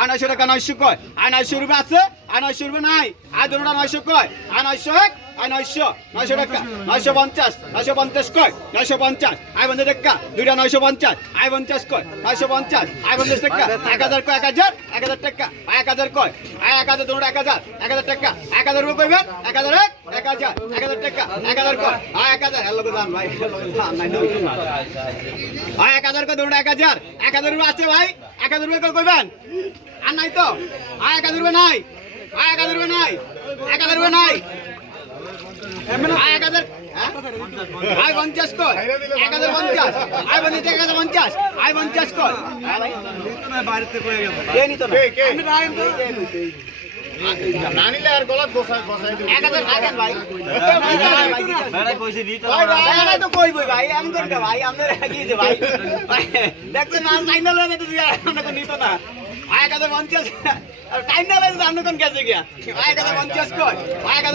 নয়শো টাকা নয়শো কয় নয়শো রুপে আছে নয়শো রুপে নাই আর দুটা নয়শো কয় নয়শো এক নয়শো নয়শো টাকা নয়শো পঞ্চাশ নয়শো পঞ্চাশ কয় নয়শো পঞ্চাশ আই পঞ্চাশ টাকা দুইটা নয়শো পঞ্চাশ আই পঞ্চাশ কয় নয়শো পঞ্চাশ আই পঞ্চাশ টাকা এক হাজার কয় এক হাজার এক হাজার টাকা আয় এক হাজার কয় আয় এক হাজার দুটো এক হাজার এক হাজার টাকা এক হাজার রুপে কইবেন এক হাজার এক এক হাজার এক হাজার টাকা এক হাজার কয় আয় এক হাজার হ্যালো দাম ভাই। আয় এক হাজার কয় দুটো এক হাজার এক হাজার রুপে আছে ভাই এক রুপে কইবেন? আর নাই তো? আয় এক রুপে নাই? আয় এক রুপে নাই? এক রুপে নাই? আয় এক হাজার? আয় পঞ্চাশ কর। এক হাজার পঞ্চাশ। আয় পঞ্চাশ এক হাজার পঞ্চাশ। আয় পঞ্চাশ কর। কে নিত। না? এক হাজার ভাই ভাই, তো কইবই ভাই, আমি করি না ভাই, আপনারা। ভাই, দেখছেন হয়ে নিত না। হয়ে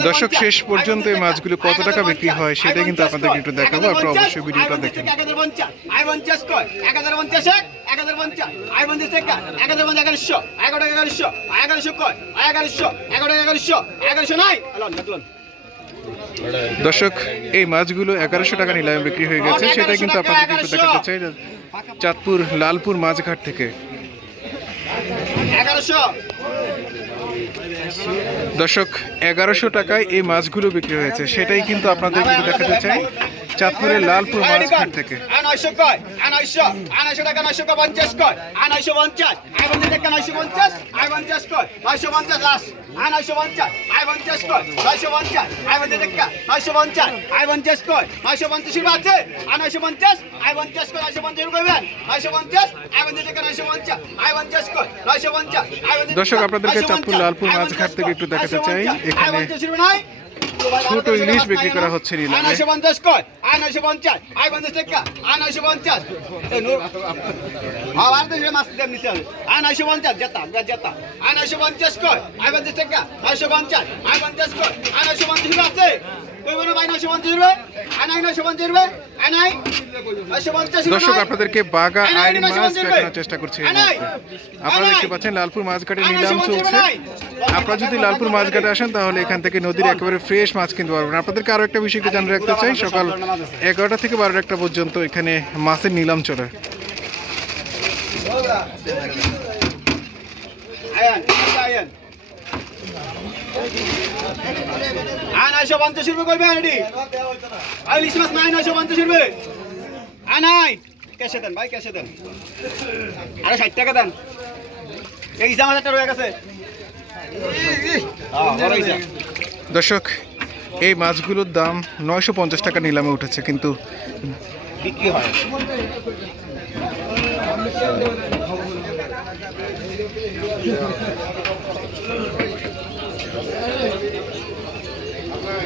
দর্শক, শেষ পর্যন্ত এই মাছগুলো কত টাকা বিক্রি হয় সেটা কিন্তু আপনাদেরকে একটু দেখাবো। আপনারা অবশ্যই ভিডিওটা দেখেন। এগারোশো, এগারোশো, এগারোশো এগারোশো, এগারো টাকা, এগারোশো, এগারোশো নাই? লন, দেখলন। দর্শক এই মাছগুলো এগারোশো টাকা নিলামে বিক্রি হয়ে গেছে। সেটা কিন্তু আপনাদের কিন্তু দেখাতে চাই চাঁদপুর লালপুর মাছঘাট থেকে। দর্শক এগারোশো টাকায় এই মাছগুলো বিক্রি হয়েছে। সেটাই কিন্তু আপনাদের কিন্তু দেখাতে চাই। চাঁদপুরের লালপুর মাছঘাট থেকে কয় টাকা নয়শো কয় পঞ্চাশ কয় আনাইশো পঞ্চাশ আই পঞ্চাশ টাকা নয়শো পঞ্চাশ আই পঞ্চাশ কয় নয়শো পঞ্চাশ লাস্ট আনাইশো পঞ্চাশ আই পঞ্চাশ কয় নয়শো পঞ্চাশ আই পঞ্চাশ টাকা নয়শো পঞ্চাশ আই পঞ্চাশ কয় নয়শো পঞ্চাশ রুপে আছে আনাইশো পঞ্চাশ আই পঞ্চাশ কয় নয়শো পঞ্চাশ রুপে নয়শো পঞ্চাশ টাকা নয়শো পঞ্চাশ আই পঞ্চাশ কয় নয়শো পঞ্চাশ আই দর্শক, আপনাদেরকে চাঁদপুর লালপুর মাছঘাট থেকে একটু দেখাতে চাই। এখানে ছোট ইলিশ বিক্রি করা হচ্ছে নিলামে। হ্যাঁ আছে? দর্শক আপনাদেরকে বাগা নয়শো মাছ দেখানোর চেষ্টা করছি। আপনারা দেখতে পাচ্ছেন লালপুর মাছঘাটে নিলাম চলছে। আপনারা যদি লালপুর মাছঘাটে আসেন তাহলে এখান থেকে নদীর একেবারে ফ্রেশ মাছ কিনতে পারবেন। আপনাদেরকে আরও একটা বিষয়কে জানিয়ে রাখতে চাই সকাল এগারোটা থেকে বারোটা একটা পর্যন্ত এখানে মাছের নিলাম চলে। আয়ান আয়ান। নয়শো পঞ্চাশ রুপে করবে রেডি। আর ইলিশ মাছ নাই নয়শো পঞ্চাশ রুপে। নাই। ক্যাশে দেন ভাই ক্যাশে দেন। আরে ষাট টাকা দেন। এই হিসাব হাজার টাকা রয়ে গেছে। বড় দর্শক এই মাছগুলোর দাম নয়শো পঞ্চাশ টাকা নিলামে উঠেছে কিন্তু বিক্রি হয়। আপনার